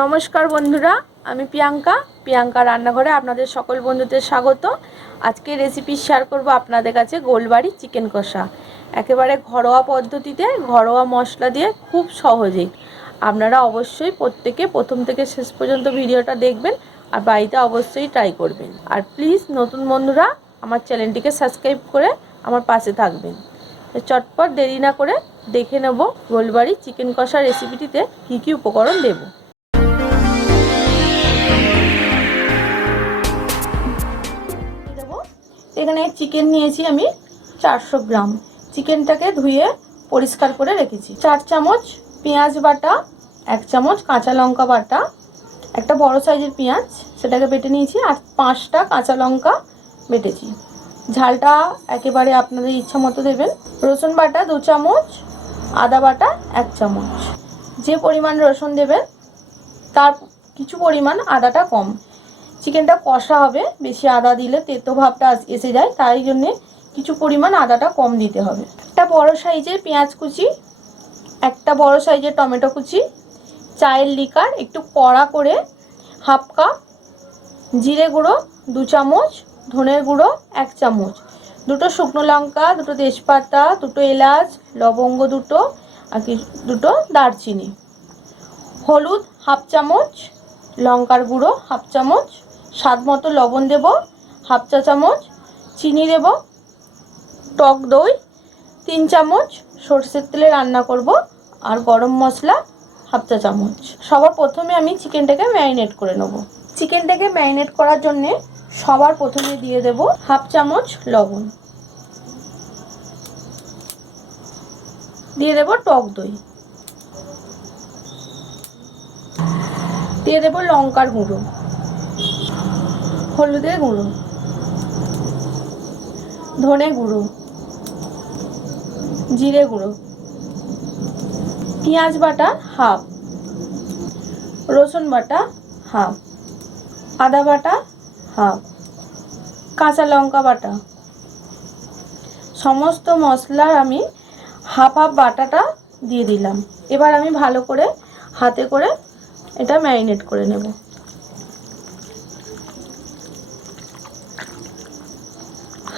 নমস্কার বন্ধুরা, আমি প্রিয়াঙ্কা রান্নাঘরে আপনাদের সকল বন্ধুদের স্বাগত। আজকে রেসিপি শেয়ার করব আপনাদের কাছে গোলবাড়ি চিকেন কষা। একেবারে ঘরোয়া পদ্ধতিতে, ঘরোয়া মশলা দিয়ে, খুব সহজেই। আপনারা অবশ্যই প্রত্যেকে প্রথম থেকে শেষ পর্যন্ত ভিডিওটা দেখবেন আর বাড়িতে অবশ্যই ট্রাই করবেন। আর প্লিজ নতুন বন্ধুরা আমার চ্যানেলটিকে সাবস্ক্রাইব করে আমার পাশে থাকবেন। চটপট দেরি না করে দেখে নেব গোলবাড়ি চিকেন কষা রেসিপিটিতে কী কী উপকরণ দেব। এখানে চিকেন নিয়েছি আমি 400 গ্রাম। চিকেনটাকে ধুয়ে পরিষ্কার করে রেখেছি। 4 চামচ পেঁয়াজ বাটা, 1 চামচ কাঁচা লঙ্কা বাটা, একটা বড় সাইজের পেঁয়াজ সেটাকে বেটে নিয়েছি, আর 5টা কাঁচা লঙ্কা বেটেছি। ঝালটা একেবারে আপনাদের ইচ্ছা মতো দেবেন। রসুন বাটা 2 চামচ, আদা বাটা 1 চামচ। যে পরিমাণ রসুন দেবেন তার কিছু পরিমাণ আদাটা কম। চিকেনটা কষা হবে, বেশি আদা দিলে তেতো ভাবটা এসে যায়, তাই জন্যে কিছু পরিমাণ আদাটা কম দিতে হবে। একটা বড় সাইজের পেঁয়াজ কুচি, একটা বড় সাইজের টমেটো কুচি, চায়ের লিকার একটু কড়া করে হাফ কাপ, জিরে গুঁড়ো 2 চামচ, ধনের গুঁড়ো 1 চামচ, দুটো শুকনো লঙ্কা, দুটো তেজপাতা, দুটো এলাচ, লবঙ্গ দুটো, আর দুটো দারচিনি, হলুদ হাফ চামচ, লঙ্কার গুঁড়ো হাফ চামচ, স্বাদ মতো লবণ দেব হাফ চা চামচ, চিনি দেব, টক দই 3 চামচ, সরষের তেলে রান্না করব, আর গরম মশলা হাফ চা চামচ। সবার প্রথমে আমি চিকেনটাকে ম্যারিনেট করে নেব। চিকেনটাকে ম্যারিনেট করার জন্যে সবার প্রথমে দিয়ে দেব হাফ চামচ লবণ, দিয়ে দেব টক দই, দিয়ে দেব লঙ্কার গুঁড়ো, হলুদের গুঁড়ো, ধনে গুঁড়ো, জিরে গুঁড়ো, পেঁয়াজ বাটা হাফ, রসুন বাটা হাফ, আদা বাটা হাফ, কাঁচা লঙ্কা বাটা। সমস্ত মশলার আমি হাফ হাফ বাটাটা দিয়ে দিলাম। এবার আমি ভালো করে হাতে করে এটা ম্যারিনেট করে নেব।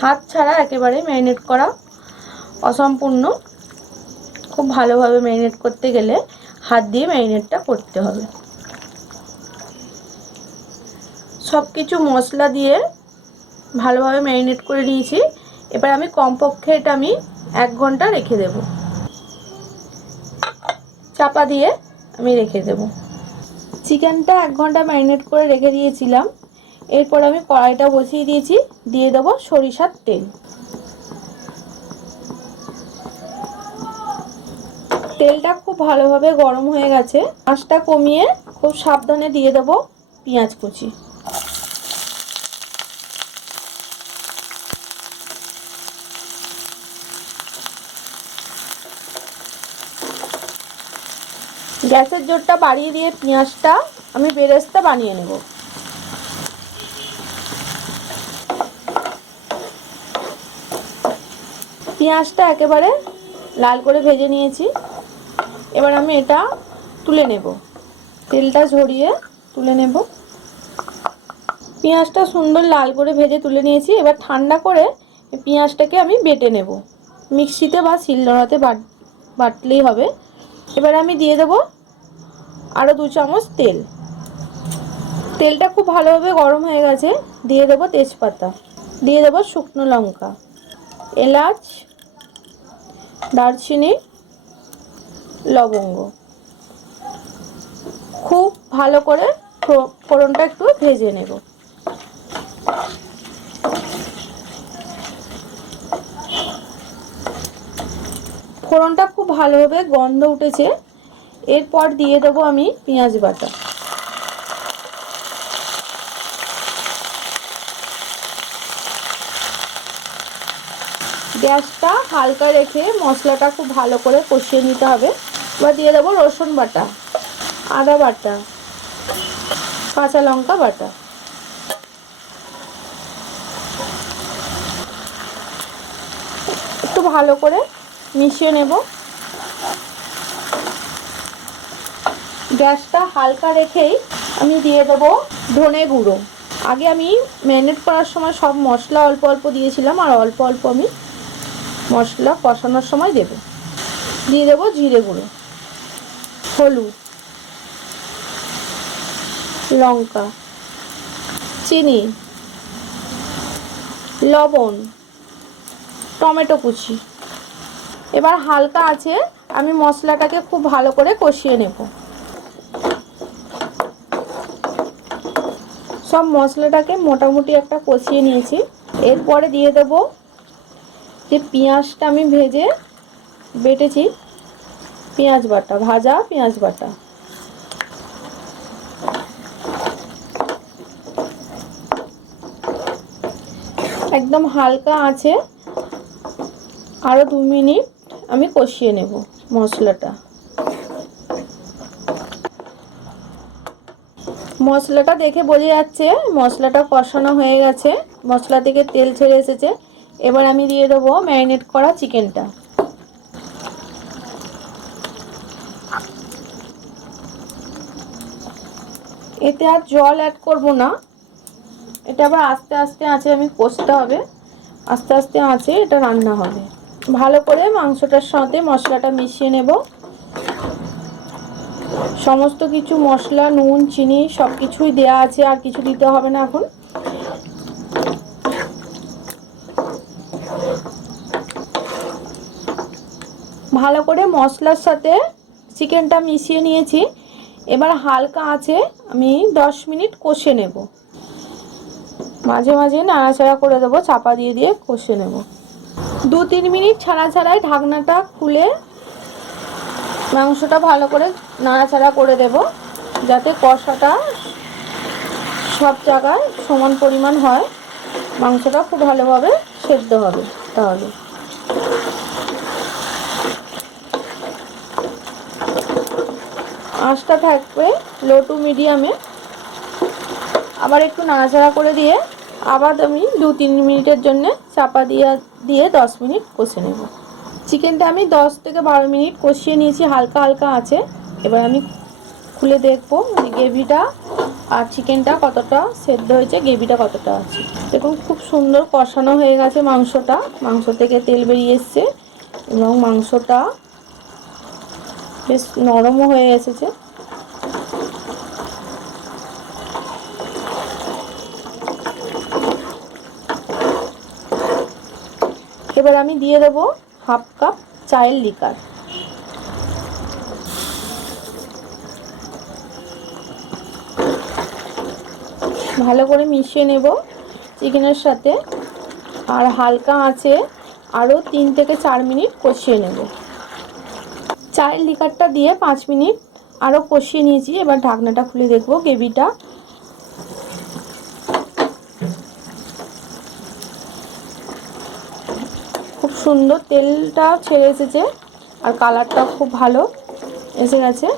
হাত ছাড়া একেবারে ম্যারিনেট করা অসম্পূর্ণ। খুব ভালোভাবে ম্যারিনেট করতে গেলে হাত দিয়ে ম্যারিনেটটা করতে হবে। সব কিছু মশলা দিয়ে ভালোভাবে ম্যারিনেট করে নিয়েছি। এবার আমি কমপক্ষে এটা আমি 1 ঘন্টা রেখে দেব। চাপা দিয়ে আমি রেখে দেব। চিকেনটা 1 ঘন্টা ম্যারিনেট করে রেখে দিয়েছিলাম। এরপর আমি কড়াইটা বসিয়ে দিয়েছি, দিয়ে দেব সরিষার তেল। তেলটা খুব ভালোভাবে গরম হয়ে গেছে। আঁচটা কমিয়ে খুব সাবধানে দিয়ে দেব পেঁয়াজ কুচি। গ্যাসের জোরটা বাড়িয়ে দিয়ে পেঁয়াজটা আমি বেরেস্তা বানিয়ে নেব। পেঁয়াজটা একেবারে লাল করে ভেজে নিয়েছি। এবার আমি এটা তুলে নেব, তেলটা ঝরিয়ে তুলে নেব। পেঁয়াজটা সুন্দর লাল করে ভেজে তুলে নিয়েছি। এবার ঠান্ডা করে পেঁয়াজটাকে আমি বেটে নেব। মিক্সিতে বা শিলনোড়াতে বাটলেই হবে। এবার আমি দিয়ে দেব আরও 2 চামচ তেল। তেলটা খুব ভালোভাবে গরম হয়ে গেছে। দিয়ে দেব তেজপাতা, দিয়ে দেব শুকনো লঙ্কা, এলাচ, দারচিনি, লবঙ্গ। খুব ভালো করে ফোড়নটা একটু ভেজে নেব। ফোড়নটা খুব ভালোভাবে গন্ধ উঠেছে। এরপর দিয়ে দেবো আমি পেঁয়াজ বাটা। গ্যাসটা হালকা রেখে মশলাটা খুব ভালো করে কষিয়ে নিতে হবে। এবার দিয়ে দেবো রসুন বাটা, আদা বাটা, কাঁচা লঙ্কা বাটা। একটু ভালো করে মিশিয়ে নেব। গ্যাসটা হালকা রেখেই আমি দিয়ে দেবো ধনে গুঁড়ো। আগে আমি ম্যারিনেট করার সময় সব মশলা অল্প অল্প দিয়েছিলাম, আর অল্প অল্প আমি মশলা কষানোর সময় দেব। দিয়ে দেবো জিরে গুঁড়ো, হলুদ, লঙ্কা, চিনি, লবণ, টমেটো কুচি। এবার হালকা আছে আমি মশলাটাকে খুব ভালো করে কষিয়ে নেব। সব মশলাটাকে মোটামুটি একটা কষিয়ে নিয়েছি। এরপরে দিয়ে দেব যে পেঁয়াজটা আমি ভেজে বেটেছি, পেঁয়াজ বাটা, ভাজা পেঁয়াজ বাটা। একদম হালকা আছে আরও 2 মিনিট আমি কষিয়ে নেব মশলাটা। মশলাটা দেখে বোঝা যাচ্ছে মশলাটা কষানো হয়ে গেছে, মশলা থেকে তেল ছেড়ে এসেছে। এবার আমি দিয়ে দেবো ম্যারিনেট করা চিকেনটা। এতে আর জল অ্যাড করব না, এটা আবার আস্তে আস্তে আঁচে আমি কষতে হবে, আস্তে আস্তে আঁচে এটা রান্না হবে। ভালো করে মাংসটার সাথে মশলাটা মিশিয়ে নেব। সমস্ত কিছু মশলা, নুন, চিনি সব কিছুই দেওয়া আছে, আর কিছু দিতে হবে না এখন। ভালো করে মশলার সাথে চিকেনটা মিশিয়ে নিয়েছি। এবার হালকা আছে আমি 10 মিনিট কষে নেব। মাঝে মাঝে নাড়াচাড়া করে দেবো, চাপা দিয়ে দিয়ে কষে নেব। 2-3 মিনিট ছাড়া ছাড়াই ঢাকনাটা খুলে মাংসটা ভালো করে নাড়াচাড়া করে দেব, যাতে কষাটা সব জায়গায় সমান পরিমাণ হয়। মাংসটা খুব ভালোভাবে সেদ্ধ হবে। তাহলে আঁচটা থাকবে লো টু মিডিয়ামে। আবার একটু নাড়াচাড়া করে দিয়ে আবার আমি 2-3 মিনিটের জন্য চাপা দিয়ে 10 মিনিট কষে নেব। চিকেনটা আমি 10 থেকে 12 মিনিট কষিয়ে নিয়েছি হালকা হালকা আছে। এবার আমি খুলে দেখবো গ্রেভিটা আর চিকেনটা কতটা সেদ্ধ হয়েছে, গ্রেভিটা কতটা আছে। দেখুন খুব সুন্দর কষানো হয়ে গেছে মাংসটা, মাংস থেকে তেল বেরিয়ে এসছে এবং মাংসটা বেশ নরমও হয়ে এসেছে। এবার আমি দিয়ে দেবো হাফ কাপ চায়ের লিকার। ভালো করে মিশিয়ে নেব চিকেনের সাথে, আর হালকা আঁচে আরও 3 থেকে 4 মিনিট কষিয়ে নেব। চায়ের লিকারটা দিয়ে 5 মিনিট আরও কষিয়ে নিয়েছি। এবার ঢাকনাটা খুলে দেখব গ্রেভিটা খুব সুন্দর তেলটা ছেড়ে এসেছে, আর কালারটাও খুব ভালো এসে গেছে।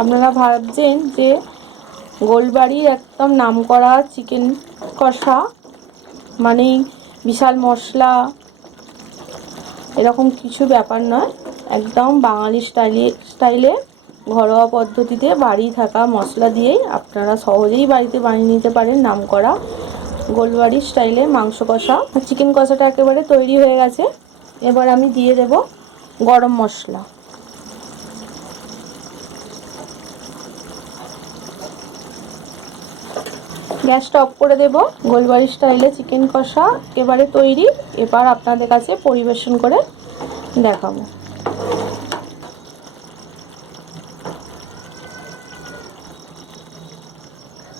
আপনারা ভাবছেন যে গোলবাড়ির একদম নামকরা চিকেন কষা মানেই বিশাল মশলা, এরকম কিছু ব্যাপার নয়। একদম বাঙালি স্টাইলে ঘরোয়া পদ্ধতিতে বাড়ি থাকা মশলা দিয়েই আপনারা সহজেই বাড়িতে বানিয়ে নিতে পারেন নামকরা গোলবাড়ির স্টাইলে মাংস কষা। চিকেন কষাটা একেবারে তৈরি হয়ে গেছে। এবার আমি দিয়ে দেব গরম মশলা। গ্যাসটা অফ করে দেব। গোলবাড়ি স্টাইলে চিকেন কষা এবারে তৈরি। এবার আপনাদের কাছে পরিবেশন করে দেখাবো।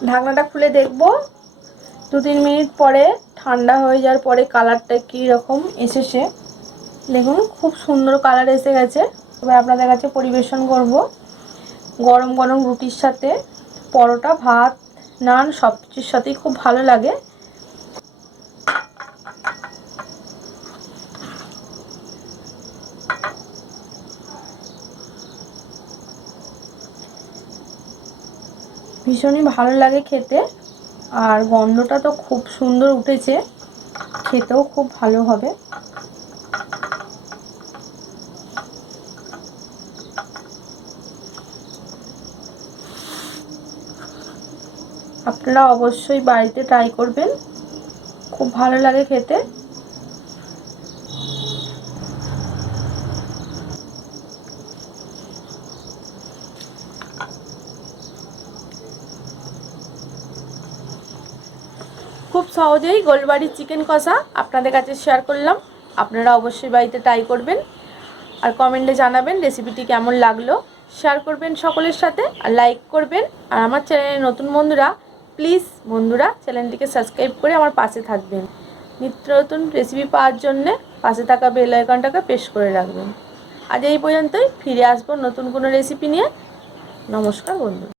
ঢাকনাটা খুলে দেখব 2-3 মিনিট পরে, ঠান্ডা হয়ে যাওয়ার পরে কালারটা কীরকম এসেছে দেখুন, খুব সুন্দর কালার এসে গেছে। এবার আপনাদের কাছে পরিবেশন করব গরম গরম রুটির সাথে, পরোটা, ভাত, নান সব কিছুর সাথেই খুব ভালো লাগে। ভীষণই ভালো লাগে খেতে, আর গন্ধটা তো খুব সুন্দর উঠেছে, খেতেও খুব ভালো হবে। আপনারা অবশ্যই বাড়িতে ট্রাই করবেন, খুব ভালো লাগে খেতে। খুব সহজেই গোলবাড়ির চিকেন কষা আপনাদের কাছে শেয়ার করলাম। আপনারা অবশ্যই বাড়িতে ট্রাই করবেন আর কমেন্টে জানাবেন রেসিপিটি কেমন লাগলো। শেয়ার করবেন সকলের সাথে আর লাইক করবেন। আর আমার চ্যানেলে নতুন বন্ধুরা প্লিজ বন্ধুরা চ্যানেলটিকে সাবস্ক্রাইব করে আমার পাশে থাকবেন। নিত্য নতুন রেসিপি পাওয়ার জন্যে পাশে থাকা বেল আইকনটাকে প্রেস করে রাখবেন। আজ এই পর্যন্তই, ফিরে আসবো নতুন কোনো রেসিপি নিয়ে। নমস্কার বন্ধু।